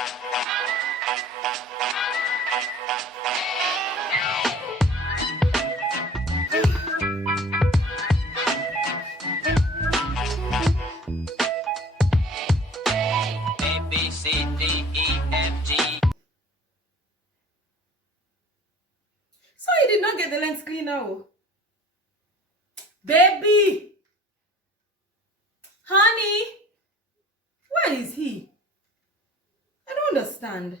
So you did not get the lens clean now. Baby! Honey! Where is he? I don't understand.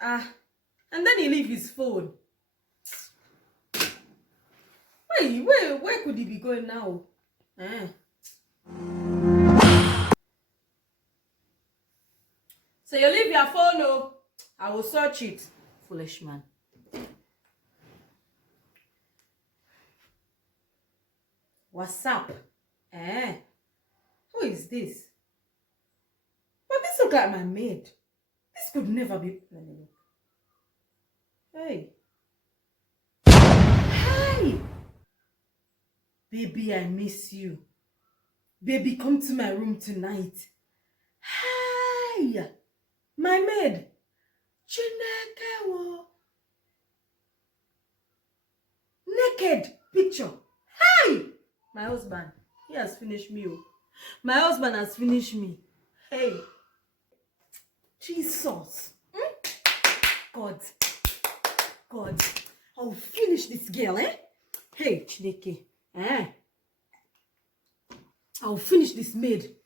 And then he leave his phone. Where could he be going now? So you leave your phone, oh. I will search it. Foolish man. WhatsApp. Who is this? But this look like my maid. This could never be. Let me look. Hey. Hi. Baby, I miss you. Baby, come to my room tonight. Hi. My maid. Chineke. Naked picture. Hi. My husband. He has finished me. My husband has finished me. Hey. Jesus. God. I'll finish this girl, Hey, Chineke. I'll finish this maid.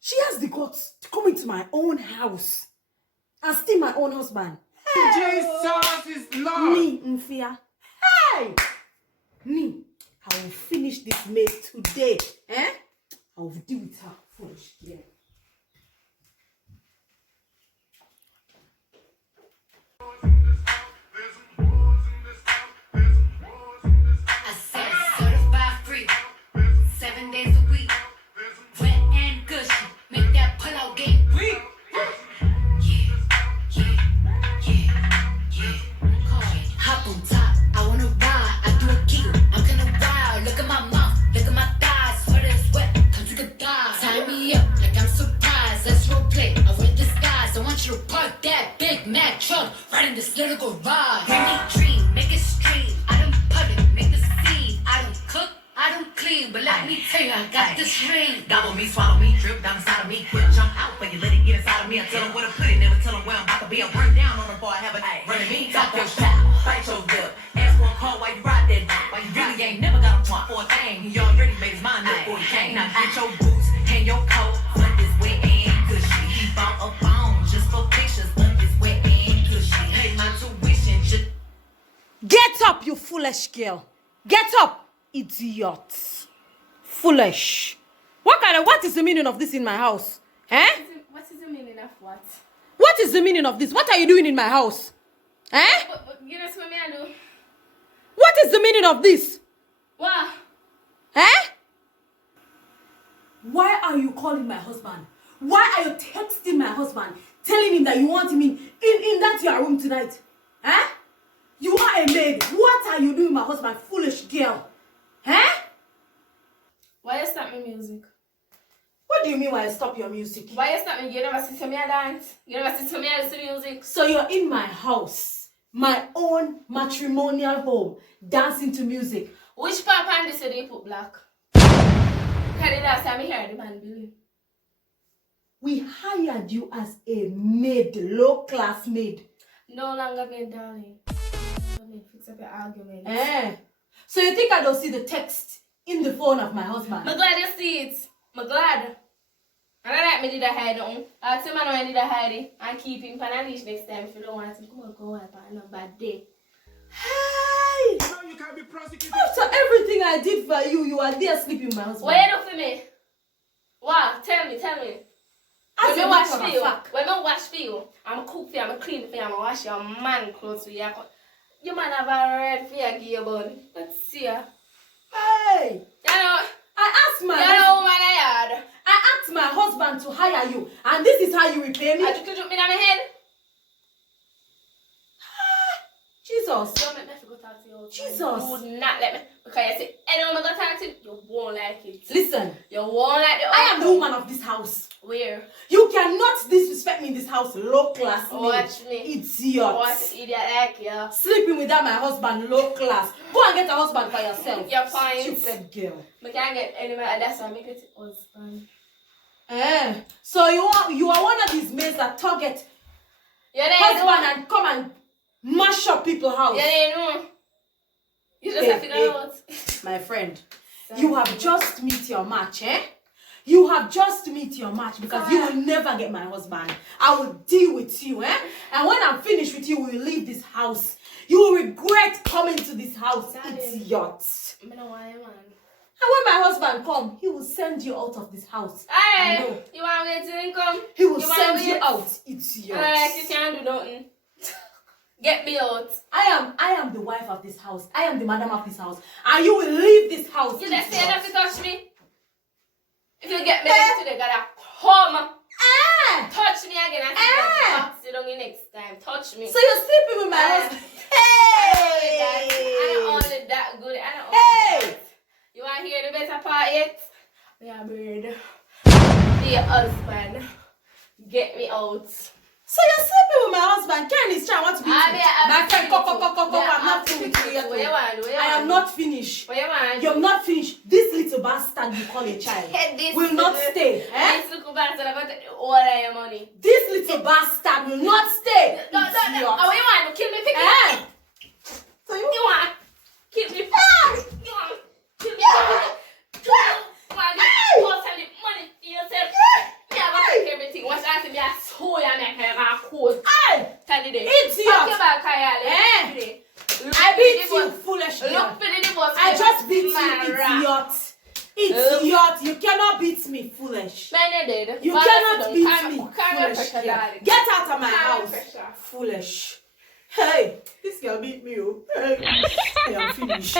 She has the guts to come into my own house and steal my own husband. Hey. Jesus is Lord. Me, Mfia. Hey! Me. I will finish this maid today. I will deal with her. Foolish girl. I said certified free, 7 days a week, wet and gushy, make that pull-out game weak. Hop on top, I wanna ride, I do a giggle, I'm kinda wild. Look at my mouth, look at my thighs, sweat is wet, cause we could die. Tie me up like I'm surprised, let's role play, I wear disguise. I want you to park that Big Mac truck right in this little garage. Bring me dream, make it stream, I don't public, make the scene. I don't cook, I don't clean, but let me tell you, I got this ring. Gobble me, swallow me, drip down inside of me, quick jump out for you, let it get inside of me. I tell them where to put it, never tell them where I'm about to be. I burn down on them before I have a running me. Talk your style, bite your lip, ask for a call while you ride that dick. While you really ain't never got a point for a thing. He already made his mind up before he came. Now get your boots, hang your coat, front is wet and gushy. He bought a phone just for pictures of his wet and gushy. Pay my tuition just. Get up, you foolish girl. Get up, idiot. Foolish. What is the meaning of this in my house? What is the meaning of what? What is the meaning of this? What are you doing in my house? But you know what I do? What is the meaning of this? What? Why are you calling my husband? Why are you texting my husband, telling him that you want him in that your room tonight? You are a maid. What are you doing, my husband? Foolish girl. Why you stop my music? What do you mean why I stop your music? Why you stop me? You never sit to me a dance. You never sit to me a listen to music. So you're in my house, my own matrimonial home, dancing to music. Which part on this do you put black? Because the last time I heard the man Billy. We hired you as a maid, low-class maid. No longer being darling. Let me fix up your argument. So you think I don't see the text in the phone of my husband? I'm glad you see it. I'm glad. I don't like me did a hide on. I'll tell man I did a hide it and keep him for a leash next time if you don't want to. Come on, go wipe on a bad day. Hey! No, you can't be prosecuted. After everything I did for you, you are there sleeping with my husband. What you do for me? What? Tell me. As When a I wash matter for of you, fact. when I wash for you, I'm cook for you, I'm clean for you, I'm wash your man clothes for you. You man have a red for you, give your bun. Let's see ya. Hey! You know, I asked my you know woman I had. I asked my husband to hire you, and this is how you repay me? I took you me in my head. Jesus. Don't make me forget talk to you. Jesus. You would not let me. Because you say, anyone I'm going to talk to, you won't like it. Listen, You won't like the I am the woman of this house. Where? You cannot disrespect me in this house, low class. Watch me. Idiot. Watch idiot like you. Sleeping without my husband, low class. Go and get a husband for yourself. Your point. Stupid girl. I can't get any man. That's why I make it husband. So you are one of these maids that target Yeah, they husband and come and mash up people's house. Yeah, they know. You just have to figure out. My friend, you have just met your match, You have just met your match because you will never get my husband. I will deal with you, And when I'm finished with you, we will leave this house. You will regret coming to this house, idiot. I don't want him, man. And when my husband come, he will send you out of this house. Hey, I know. you want to wait till he come? He will send you out, idiot. Alright, you can't do nothing. Get me out. I am the wife of this house. I am the madam of this house. And you will leave this house. You just say enough to touch me. If you get me today, gotta home. Touch me again and sit on you next time. Touch me. So you're sleeping with my husband? Hey! I don't only that good. I don't Hey! You want to hear the better part yet? Yeah, bird. Dear husband, get me out. So you're sleeping with my husband? Ken is trying to beat me. My friend, I'm not finished yet. I am not finished. What you want? You're not finished. This little bastard you call a child will not stay. This little bastard, I'm going to take all of your money. This little bastard will not stay. No. Oh, you want to kill me? Pick me. So You want to kill me? You want to kill me? You want to post the money for yourself? Me, I'm going to take everything. Watch out to me. I saw you make a code. Tell you this. Idiot. Fuck your back, Kayale. I beat you, foolish girl. Look for the divorce. I just beat you, idiot. You cannot beat me, foolish. Man, did. You cannot beat me, foolish girl. Get out of my house, foolish. Hey, this girl beat me. Hey, I am finished.